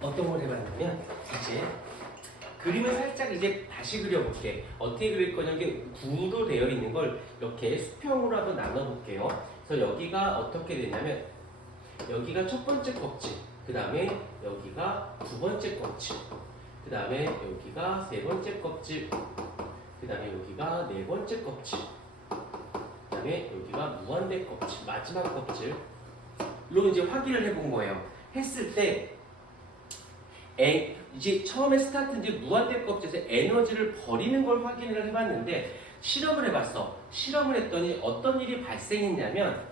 어떤 걸 해봤냐면 이제 그림을 살짝 이제 다시 그려볼게. 어떻게 그릴 거냐 이게 구로 되어 있는 걸 이렇게 수평으로 한번 나눠볼게요. 그래서 여기가 어떻게 되냐면 여기가 첫 번째 껍질, 그 다음에 여기가 두 번째 껍질, 그 다음에 여기가 세 번째 껍질, 그 다음에 여기가 네 번째 껍질, 그 다음에 여기가 무한대 껍질, 마지막 껍질로 이제 확인을 해본 거예요. 했을 때 에, 이제 처음에 스타트 이제 무한대 껍질에서 에너지를 버리는 걸 확인을 해봤는데 실험을 해봤어. 실험을 했더니 어떤 일이 발생했냐면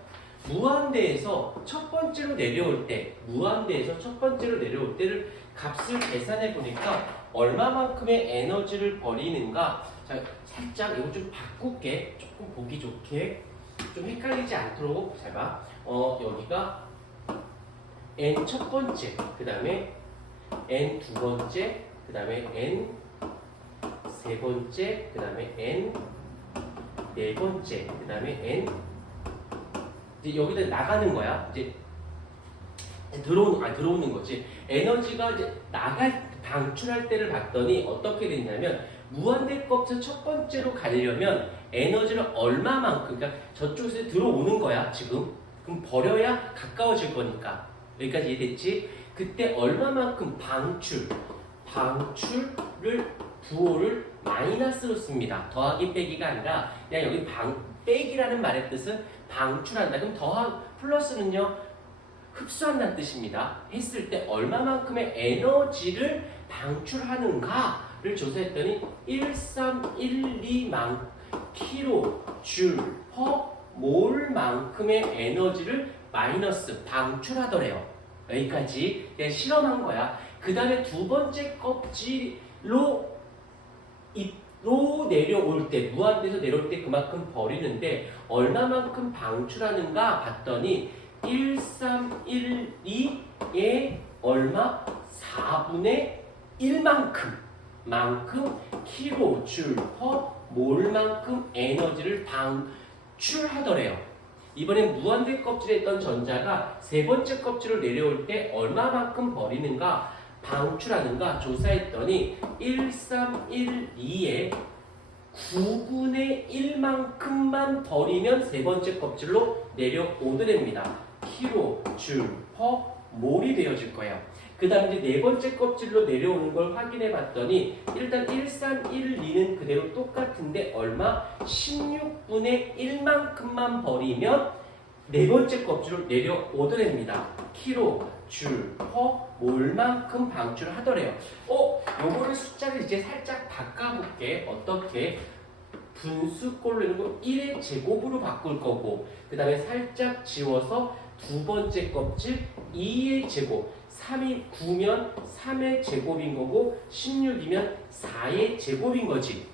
무한대에서 첫 번째로 내려올 때, 무한대에서 첫 번째로 내려올 때를 값을 계산해 보니까 얼마만큼의 에너지를 버리는가. 자, 살짝 이거 좀 바꿀게. 조금 보기 좋게. 좀 헷갈리지 않도록 잘 봐. 어, 여기가 n 첫 번째, 그 다음에 n 두 번째, 그 다음에 n 세 번째, 그 다음에 n 네 번째, 그 다음에 n 이제 여기다 나가는 거야. 이제 들어오는 아 들어오는 거지. 에너지가 이제 나갈 방출할 때를 봤더니 어떻게 됐냐면 무한대 껍질 첫 번째로 가려면 에너지를 얼마만큼 그러니까 저쪽에서 들어오는 거야 지금. 그럼 버려야 가까워질 거니까. 여기까지 이해됐지? 그때 얼마만큼 방출, 방출을 부호를 마이너스로 씁니다. 더하기 빼기가 아니라 그냥 여기 방 빼기라는 말의 뜻은 방출한다. 그럼 더하 플러스는요 흡수한다는 뜻입니다. 했을 때 얼마만큼의 에너지를 방출하는가를 조사했더니 1312만 킬로 줄 퍼 몰만큼의 에너지를 마이너스 방출하더래요. 여기까지 그냥 실험한 거야. 그 다음에 두 번째 껍질로 로 내려올 때 무한대에서 내려올 때 그만큼 버리는데 얼마만큼 방출하는가 봤더니 1312에 얼마 4분의 1만큼 만큼 킬로줄 퍼 몰만큼 에너지를 방출하더래요. 이번엔 무한대 껍질에 있던 전자가 세 번째 껍질을 내려올 때 얼마만큼 버리는가 방출하는가 조사했더니 1312에 9분의 1만큼만 버리면 세 번째 껍질로 내려오더랍니다. 킬로, 줄, 퍼, 몰이 되어질 거예요. 그 다음 이제 네 번째 껍질로 내려오는 걸 확인해 봤더니 일단 1312는 그대로 똑같은데 얼마? 16분의 1만큼만 버리면 네 번째 껍질로 내려오더랍니다. 킬로, 줄, 퍼, 몰만큼 방출하더래요. 어, 요거를 숫자를 이제 살짝 바꿔볼게. 어떻게? 분수꼴로 있는 거 1의 제곱으로 바꿀 거고 그 다음에 살짝 지워서 두 번째 껍질 2의 제곱 3이 9면 3의 제곱인 거고 16이면 4의 제곱인 거지.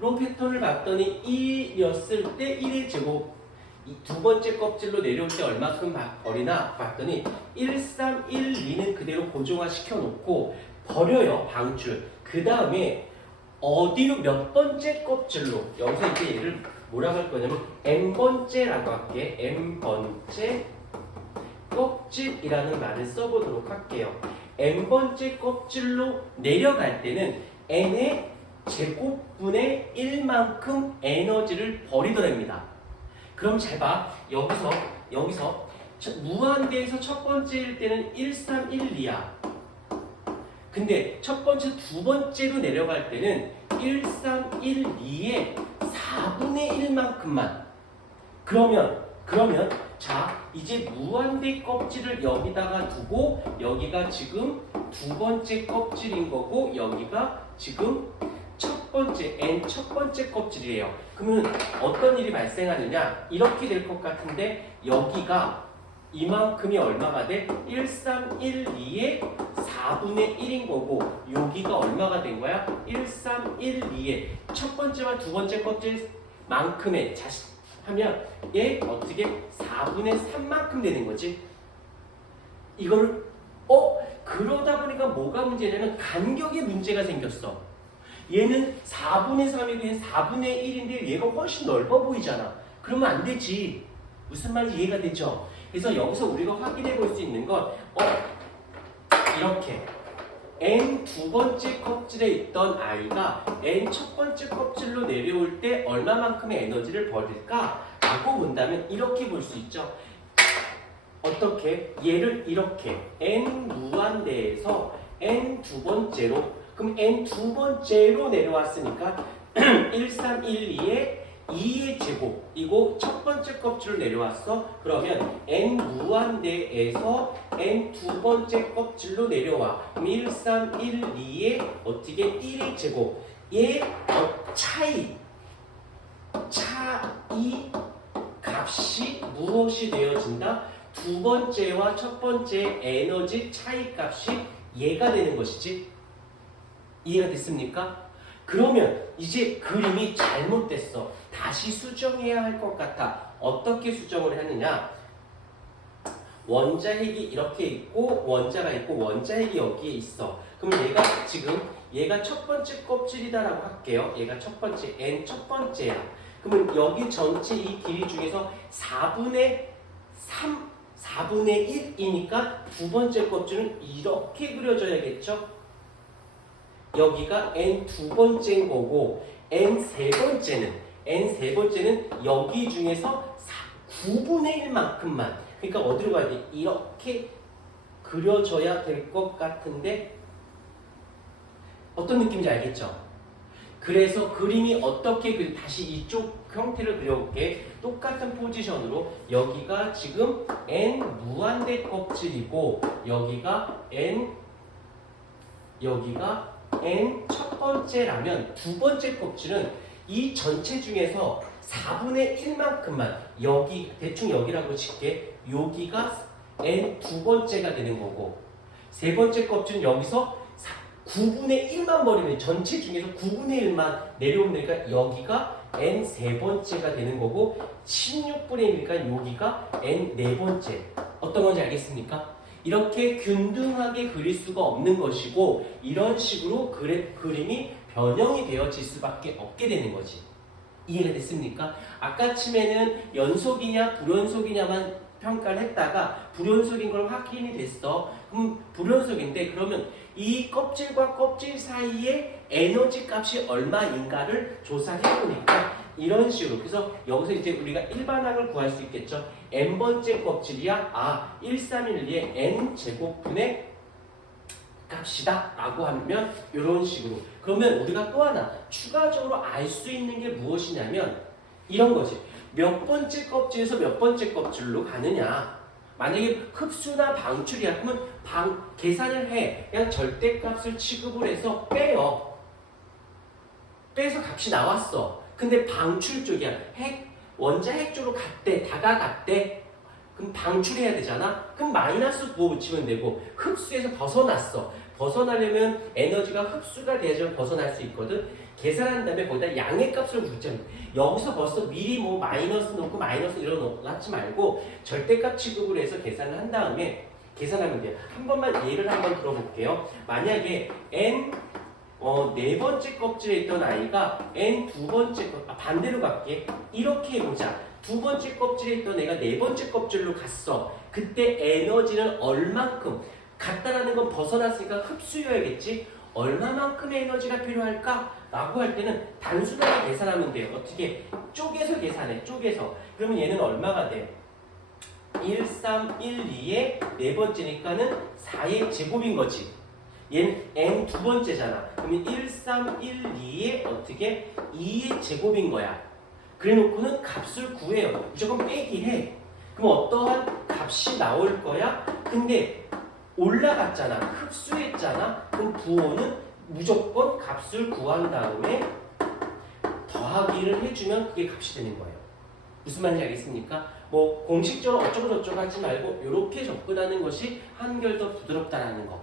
로 패턴을 봤더니 1이었을 때 1의 제곱. 이두 번째 껍질로 내려올 때 얼마큼 바- 버리나 봤더니 1, 3, 1, 2는 그대로 고정화 시켜놓고 버려요 방출. 그 다음에 어디로 몇 번째 껍질로 여기서 이제 얘를 뭐라고 할 거냐면 n번째라고 할게. N번째 껍질이라는 말을 써보도록 할게요 n번째 껍질로 내려갈 때는 n의 제곱분의 1만큼 에너지를 버리더랍니다 그럼 잘 봐. 여기서 여기서 첫- 무한대에서 첫 번째일 때는 1, 3, 1, 2야. 근데 첫 번째, 두 번째로 내려갈 때는 1, 3, 1, 2의 4분의 1만큼만. 그러면 그러면 자 이제 무한대 껍질을 여기다가 두고 여기가 지금 두 번째 껍질인 거고 여기가 지금 첫 번째 n 첫 번째 껍질이에요. 그러면 어떤 일이 발생하느냐? 이렇게 될 것 같은데 여기가 이만큼이 얼마가 돼? 1, 3, 1, 2의 4분의 1인 거고 여기가 얼마가 된 거야? 1, 3, 1, 2의 첫 번째와 두 번째 껍질만큼의 자식 하면 얘 어떻게 4분의 3만큼 되는 거지? 이거를 어? 그러다 보니까 뭐가 문제냐면 간격에 문제가 생겼어. 얘는 4분의 3이고 얘는 4분의 1인데 얘가 훨씬 넓어 보이잖아. 그러면 안 되지. 무슨 말인지 이해가 되죠? 그래서 여기서 우리가 확인해 볼 수 있는 건 어? 이렇게 n 두 번째 껍질에 있던 아이가 n 첫 번째 껍질로 내려올 때 얼마만큼의 에너지를 버릴까? 라고 본다면 이렇게 볼 수 있죠. 어떻게? 얘를 이렇게 n 무한대에서 n 두 번째로 그럼 n 두 번째로 내려왔으니까 1, 3, 1, 2에 2의 제곱이고 첫 번째 껍질로 내려왔어. 그러면 n 무한대에서 n 두 번째 껍질로 내려와. 그럼 1, 3, 1, 2에 어떻게 1의 제곱. 얘 어, 차이 차이 값이 무엇이 되어진다? 두 번째와 첫 번째 에너지 차이 값이 얘가 되는 것이지. 이해가 됐습니까? 그러면 이제 그림이 잘못됐어. 다시 수정해야 할 것 같아. 어떻게 수정을 하느냐? 원자핵이 이렇게 있고 원자가 있고 원자핵이 여기에 있어. 그럼 얘가 지금 얘가 첫 번째 껍질이다라고 할게요. 얘가 첫 번째 n 첫 번째야. 그러면 여기 전체 이 길이 중에서 4분의 3, 4분의 1이니까 두 번째 껍질은 이렇게 그려져야겠죠? 여기가 n 두 번째인 거고 n 세 번째는 n 세 번째는 여기 중에서 9분의 1만큼만 그러니까 어디로 가야 돼? 이렇게 그려져야 될 것 같은데 어떤 느낌인지 알겠죠? 그래서 그림이 어떻게 그 다시 이쪽 형태를 그려볼게 똑같은 포지션으로 여기가 지금 n 무한대 껍질이고 여기가 n 여기가 n 첫 번째라면 두 번째 껍질은 이 전체 중에서 4분의 1만큼만 여기 대충 여기라고 칠게 여기가 n 두 번째가 되는 거고 세 번째 껍질은 여기서 9분의 1만 버리면 전체 중에서 9분의 1만 내려오니까 여기가 n 세 번째가 되는 거고 16분의 1이니까 여기가 n 네 번째 어떤 건지 알겠습니까? 이렇게 균등하게 그릴 수가 없는 것이고 이런 식으로 그래, 그림이 변형이 되어질 수밖에 없게 되는 거지. 이해가 됐습니까? 아까 치면은 연속이냐 불연속이냐만 평가를 했다가 불연속인 걸 확인이 됐어. 그럼 불연속인데 그러면 이 껍질과 껍질 사이의 에너지 값이 얼마인가를 조사해 보니까 이런 식으로. 그래서 여기서 이제 우리가 일반항을 구할 수 있겠죠. N번째 껍질이야? 아 1312의 n 제곱분의 값이다 라고 하면 이런 식으로 그러면 우리가 또 하나 추가적으로 알 수 있는 게 무엇이냐면 이런 거지. 몇 번째 껍질에서 몇 번째 껍질로 가느냐. 만약에 흡수나 방출이야 그러면 방, 계산을 해. 그냥 절대값을 취급을 해서 빼요. 빼서 값이 나왔어. 근데 방출 쪽이야. 핵 원자 핵 쪽으로 갔대. 다가갔대 그럼 방출해야 되잖아? 그럼 마이너스 부호 붙이면 되고 흡수에서 벗어났어. 벗어나려면 에너지가 흡수가 돼야지만 벗어날 수 있거든. 계산한 다음에 거기다 양의 값을 붙여. 여기서 벌써 미리 뭐 마이너스 놓고 마이너스 넣지 말고 절대값 취급을 해서 계산을 한 다음에 계산하면 돼요. 한 번만 예를 한번 들어볼게요. 만약에 n 어, 네 번째 껍질에 있던 아이가 n 두 번째 껍, 아, 반대로 갈게. 이렇게 해보자. 두 번째 껍질에 있던 애가 네 번째 껍질로 갔어. 그때 에너지는 얼만큼? 갔다라는 건 벗어났으니까 흡수여야겠지? 얼마만큼의 에너지가 필요할까? 라고 할 때는 단순하게 계산하면 돼요. 어떻게? 쪼개서 계산해. 쪼개서. 그러면 얘는 얼마가 돼? 1, 3, 1, 2의 네 번째니까는 4의 제곱인 거지. 얘는 n 두 번째잖아. 그러면 1, 3, 1, 2의 어떻게 2의 제곱인 거야. 그래 놓고는 값을 구해요. 무조건 빼기 해. 그럼 어떠한 값이 나올 거야? 근데 올라갔잖아. 흡수했잖아. 그럼 부호는 무조건 값을 구한 다음에 더하기를 해주면 그게 값이 되는 거예요. 무슨 말인지 알겠습니까? 뭐 공식적으로 어쩌고 저쩌고 하지 말고 이렇게 접근하는 것이 한결 더 부드럽다라는 거.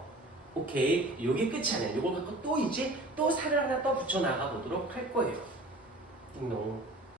오케이 요게 끝이 아니야 요걸 갖고 또 이제 또 살을 하나 더 붙여 나가 보도록 할 거예요 띵동